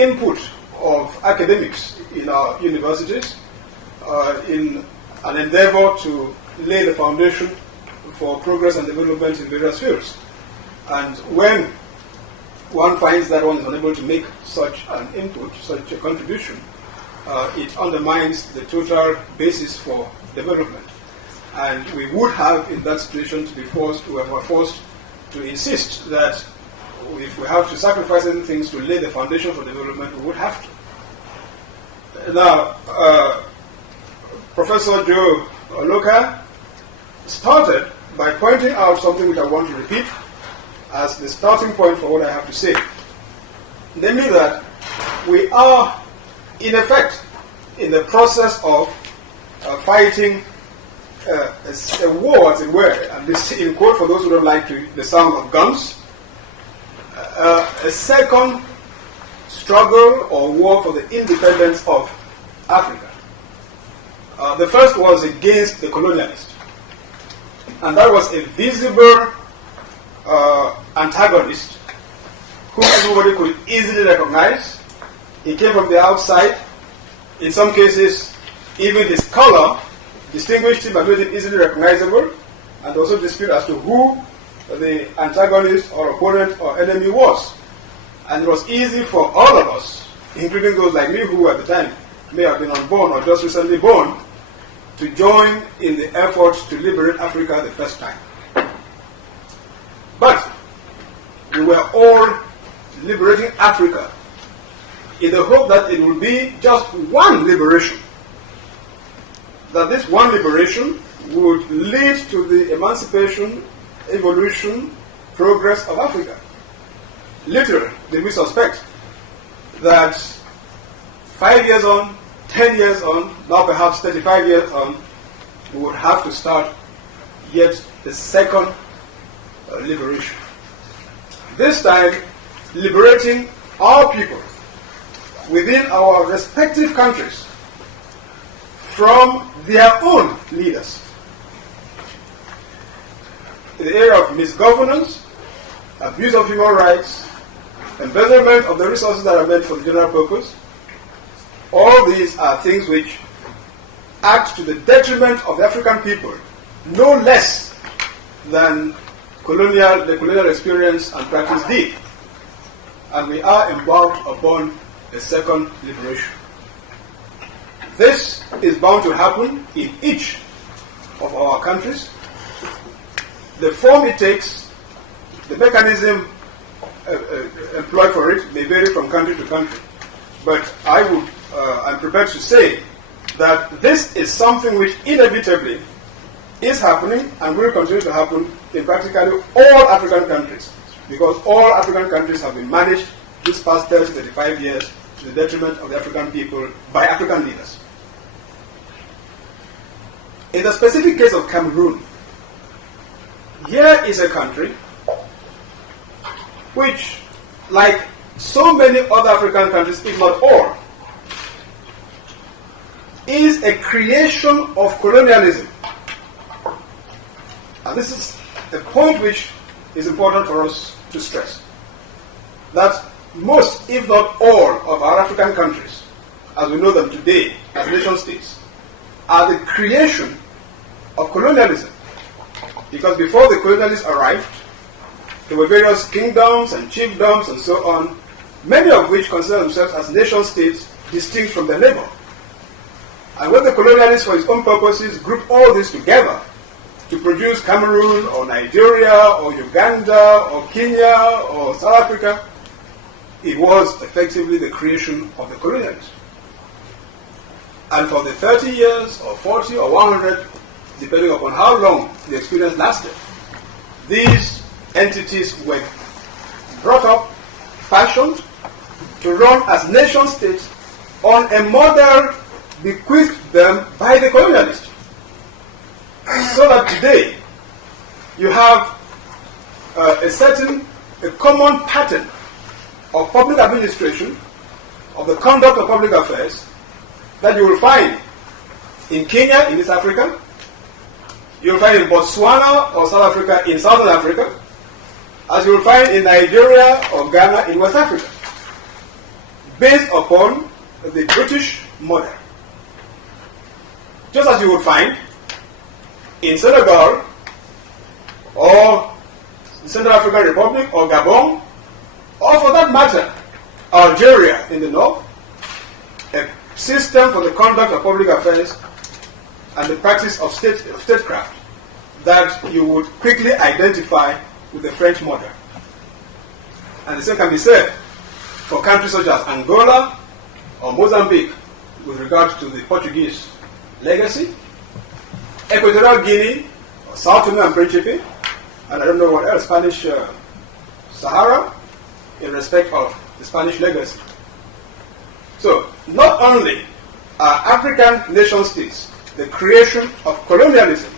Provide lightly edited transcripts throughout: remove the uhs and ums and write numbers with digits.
input of academics in our universities in an endeavor to lay the foundation for progress and development in various fields. And when one finds that one is unable to make such an input, such a contribution, it undermines the total basis for development. And we would have, in that situation, we were forced to insist that if we have to sacrifice certain things to lay the foundation for development, we would have to. Now, Professor Joe Oloka started by pointing out something which I want to repeat as the starting point for what I have to say. Namely that we are, in effect, in the process of fighting a war, as it were, and this in quote for those who don't like the sound of guns, a second struggle or war for the independence of Africa. The first was against the colonialist, and that was a visible antagonist whom everybody could easily recognize. He came from the outside. In some cases, even his color distinguished him and made him easily recognizable, and also dispute as to who the antagonist or opponent or enemy was. And it was easy for all of us, including those like me who at the time may have been unborn or just recently born, to join in the effort to liberate Africa the first time. But we were all liberating Africa in the hope that it would be just one liberation, that this one liberation would lead to the emancipation, evolution, progress of Africa. Little did we suspect that 5 years on, 10 years on, now perhaps 35 years on, we would have to start yet the second liberation. This time, liberating our people within our respective countries from their own leaders. In the area of misgovernance, abuse of human rights, embezzlement of the resources that are meant for the general purpose, all these are things which act to the detriment of the African people, no less than the colonial experience and practice did. And we are embarked upon a second liberation. This is bound to happen in each of our countries. The form it takes, the mechanism employed for it may vary from country to country. But I'm prepared to say that this is something which inevitably is happening and will continue to happen in practically all African countries, because all African countries have been managed this past 30, 35 years to the detriment of the African people by African leaders. In the specific case of Cameroon, here is a country which, like so many other African countries, if not all, is a creation of colonialism. And this is a point which is important for us to stress. That most, if not all, of our African countries, as we know them today as nation states, are the creation of colonialism. Because before the colonialists arrived, there were various kingdoms and chiefdoms and so on, many of which consider themselves as nation states distinct from their neighbor. And when the colonialists, for his own purposes, grouped all this together to produce Cameroon or Nigeria or Uganda or Kenya or South Africa, it was effectively the creation of the colonialists. And for the 30 years or 40 or 100, depending upon how long the experience lasted, these entities were brought up, fashioned, to run as nation states on a model bequeathed them by the colonialists. So that today you have a common pattern of public administration, of the conduct of public affairs, that you will find in Kenya, in East Africa, you will find in Botswana or South Africa, in Southern Africa, as you will find in Nigeria or Ghana, in West Africa. based upon the British model. Just as you would find in Senegal or the Central African Republic or Gabon, or for that matter, Algeria in the north, a system for the conduct of public affairs and the practice of statecraft that you would quickly identify with the French model. And the same can be said for countries such as Angola or Mozambique with regard to the Portuguese legacy, Equatorial Guinea, or Sao Tome and Principe, and I don't know what else, Spanish Sahara, in respect of the Spanish legacy. So, not only are African nation states the creation of colonialism,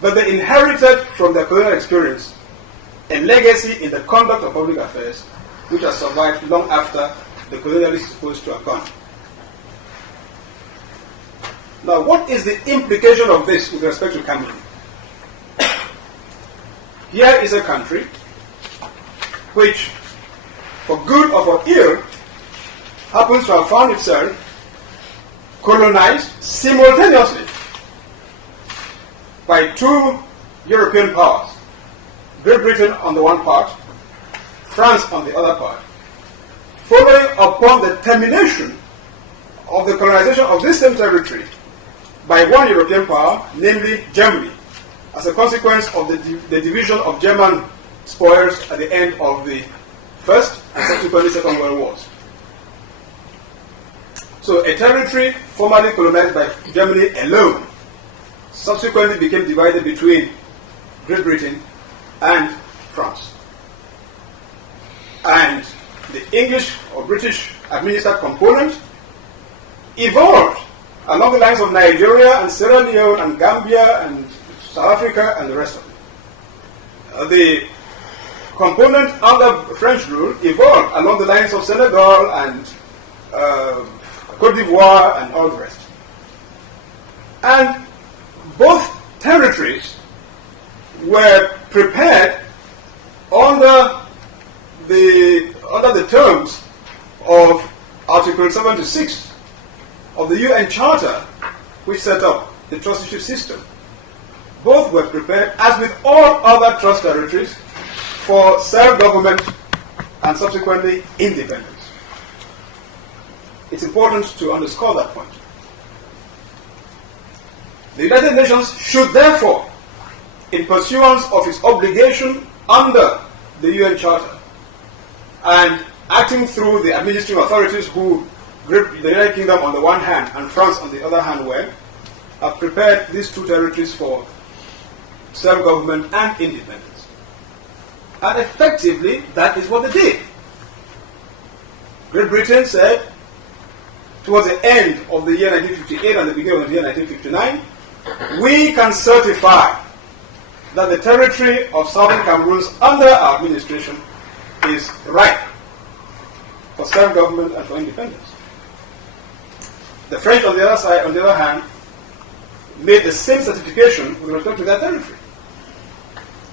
but they inherited from their colonial experience a legacy in the conduct of public affairs which has survived long after the colonialists is supposed to have gone. Now, what is the implication of this with respect to Cameroon? Here is a country which, for good or for ill, happens to have found itself colonized simultaneously by two European powers, Great Britain on the one part, France on the other part, following upon the termination of the colonization of this same territory by one European power, namely Germany, as a consequence of the division of German spoils at the end of the First and subsequently Second World Wars. So a territory formerly colonized by Germany alone subsequently became divided between Great Britain and France. And the English or British administered component evolved along the lines of Nigeria and Sierra Leone and Gambia and South Africa and the rest of it. The component under French rule evolved along the lines of Senegal and Cote d'Ivoire and all the rest. And both territories were prepared under the terms of Article 76 of the UN Charter, which set up the trusteeship system. Both were prepared, as with all other trust territories, for self-government and subsequently independence. It's important to underscore that point. The United Nations should therefore, in pursuance of its obligation under the UN Charter and acting through the administrative authorities who grip the United Kingdom on the one hand and France on the other hand have prepared these two territories for self-government and independence. And effectively, that is what they did. Great Britain said, towards the end of the year 1958 and the beginning of the year 1959, we can certify that the territory of Southern Cameroon under our administration is ripe for self-government and for independence. The French, on the other side, on the other hand, made the same certification with respect to their territory.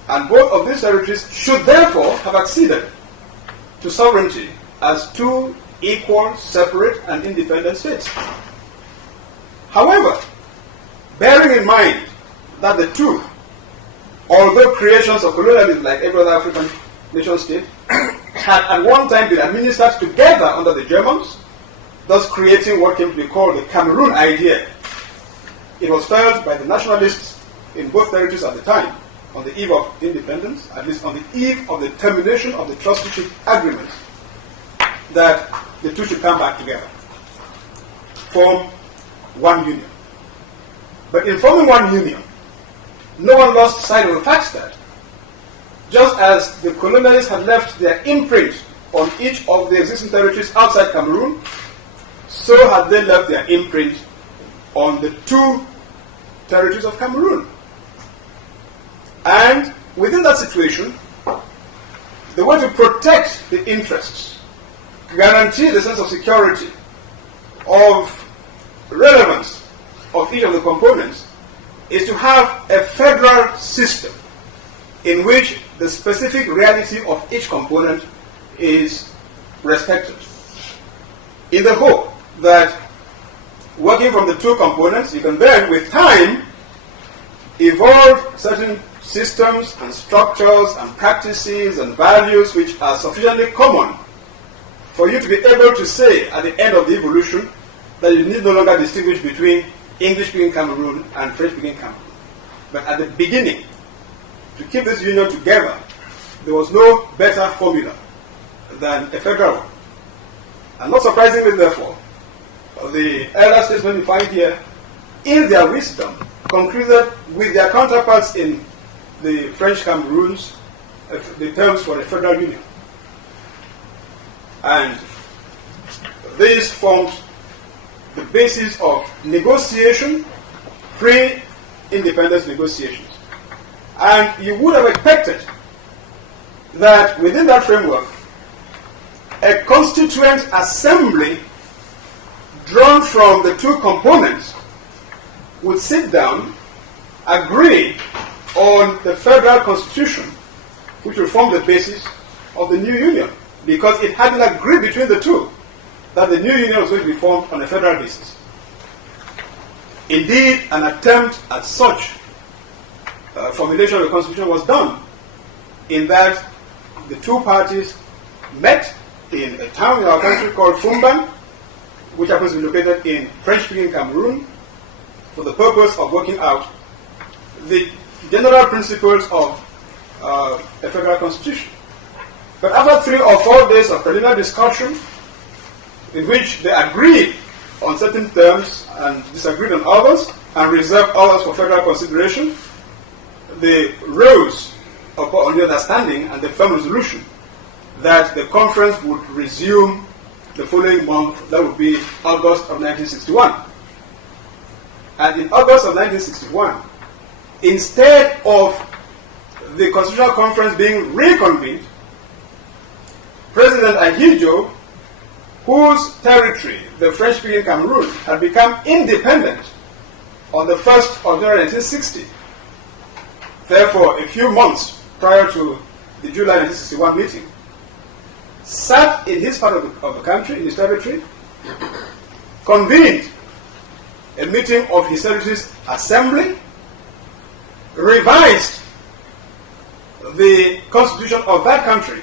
And both of these territories should therefore have acceded to sovereignty as two equal, separate, and independent states. However, bearing in mind that the two, although creations of colonialism like every other African nation state, had at one time been administered together under the Germans, thus creating what came to be called the Cameroon idea. It was felt by the nationalists in both territories at the time, on the eve of independence, at least on the eve of the termination of the trusteeship agreement, that the two should come back together, form one union. But in forming one union, no one lost sight of the fact that just as the colonialists had left their imprint on each of the existing territories outside Cameroon, so had they left their imprint on the two territories of Cameroon. And within that situation, they want to protect the interests, guarantee the sense of security, of relevance of each of the components, is to have a federal system in which the specific reality of each component is respected. in the hope that working from the two components, you can then, with time, evolve certain systems and structures and practices and values which are sufficiently common for you to be able to say at the end of the evolution that you need no longer distinguish between English-speaking Cameroon and French-speaking Cameroon. But at the beginning, to keep this union together, there was no better formula than a federal one. And not surprisingly, therefore, the elder statesmen you find here, in their wisdom, concluded with their counterparts in the French Cameroons the terms for a federal union. And this formed the basis of negotiation, pre-independence negotiations. And you would have expected that within that framework, a constituent assembly drawn from the two components would sit down, agree on the federal constitution, which will form the basis of the new union, because it had been agreed between the two that the new union was going to be formed on a federal basis. Indeed, an attempt at such formulation of the constitution was done, in that the two parties met in a town in our country called Fumban, which happens to be located in French-speaking Cameroon, for the purpose of working out the general principles of a federal constitution. But after 3 or 4 days of preliminary discussion, in which they agreed on certain terms and disagreed on others, and reserved others for federal consideration, they rose upon the understanding and the firm resolution that the conference would resume the following month, that would be August of 1961. And in August of 1961, instead of the Constitutional Conference being reconvened, President Ahidjo, whose territory, the French-speaking Cameroon, had become independent on the 1st of January 1960, therefore a few months prior to the July 1961 meeting, sat in his part of the country, in his territory, convened a meeting of his territory's assembly, revised the constitution of that country,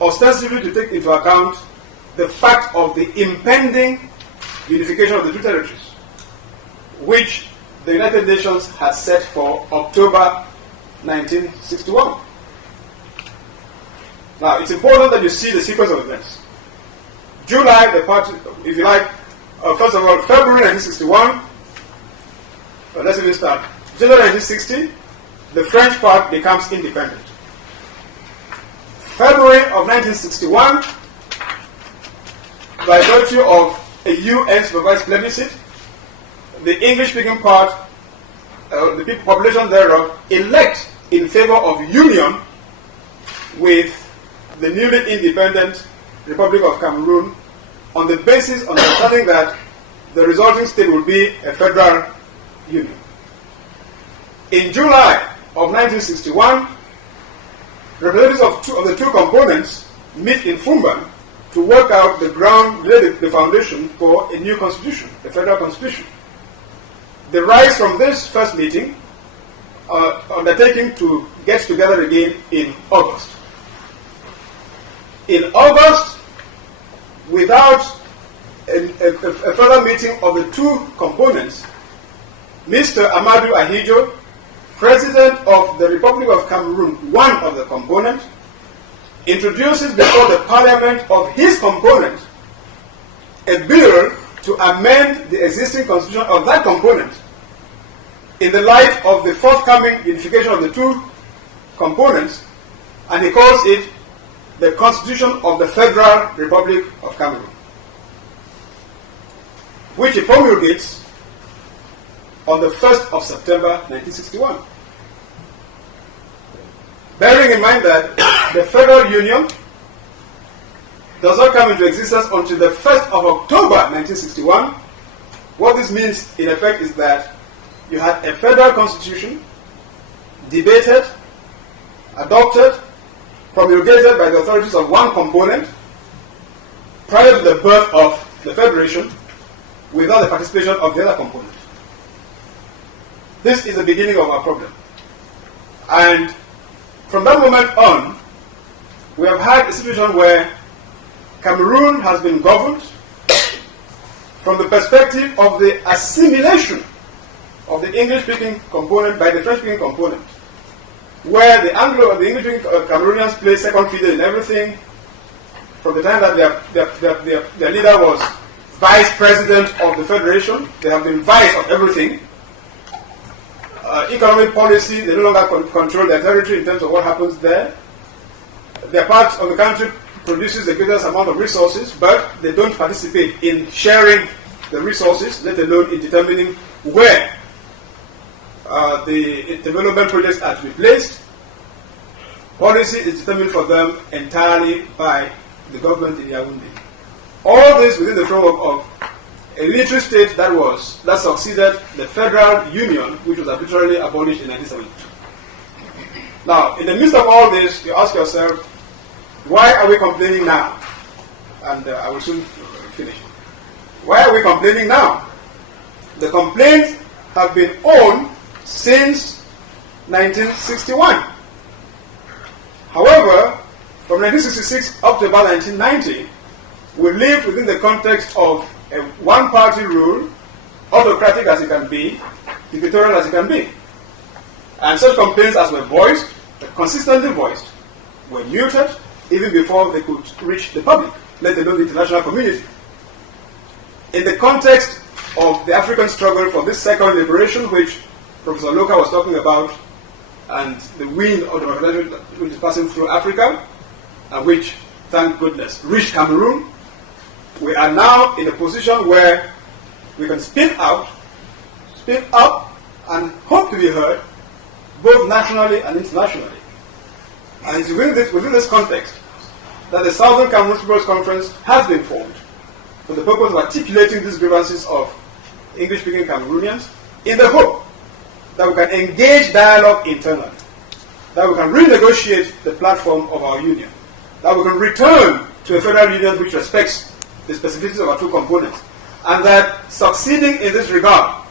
ostensibly to take into account the fact of the impending unification of the two territories, which the United Nations had set for October 1961. Now, it's important that you see the sequence of events. July, the party, if you like, first of all, February 1961, let's even start. January 1960, the French part becomes independent. February of 1961, by virtue of a UN supervised plebiscite, the English-speaking part, the population thereof, elect in favor of union with the newly independent Republic of Cameroon, on the basis of understanding that the resulting state will be a federal union. In July of 1961, representatives of the two components meet in Fumban to work out the ground, the foundation for a new constitution, a federal constitution. They rise from this first meeting, undertaking to get together again in August. In August, without a further meeting of the two components, Mr. Amadou Ahidjo, President of the Republic of Cameroon, one of the components, introduces before the parliament of his component a bill to amend the existing constitution of that component in the light of the forthcoming unification of the two components, and he calls it the Constitution of the Federal Republic of Cameroon, which he promulgates on the 1st of September 1961. Bearing in mind that the Federal Union does not come into existence until the 1st of October 1961, what this means in effect is that you had a federal constitution debated, adopted, promulgated by the authorities of one component, prior to the birth of the Federation without the participation of the other component. This is the beginning of our problem. And from that moment on, we have had a situation where Cameroon has been governed from the perspective of the assimilation of the English-speaking component by the French-speaking component, where the Anglo or the English-speaking Cameroonians play second fiddle in everything, from the time that their leader was vice president of the Federation. They have been vice of everything. Economic policy, they no longer control their territory in terms of what happens there. Their part of the country produces the greatest amount of resources, but they don't participate in sharing the resources, let alone in determining where the development projects are to be placed. Policy is determined for them entirely by the government in Yaoundé. All this within the framework of a unitary state that succeeded the Federal Union, which was arbitrarily abolished in 1972. Now, in the midst of all this, you ask yourself, why are we complaining now? And I will soon finish. Why are we complaining now? The complaints have been on since 1961. However, from 1966 up to about 1990, we lived within the context of a one-party rule, autocratic as it can be, dictatorial as it can be. And such complaints as were voiced, consistently voiced, were muted even before they could reach the public, let alone the international community. In the context of the African struggle for this second liberation, which Professor Loka was talking about, and the wind of the revolution which is passing through Africa, and which, thank goodness, reached Cameroon, we are now in a position where we can speak out, speak up, and hope to be heard, both nationally and internationally. And it's within this context that the Southern Cameroon People's Conference has been formed for the purpose of articulating these grievances of English-speaking Cameroonians in the hope that we can engage dialogue internally, that we can renegotiate the platform of our union, that we can return to a federal union which respects the specificities of our two components, and that succeeding in this regard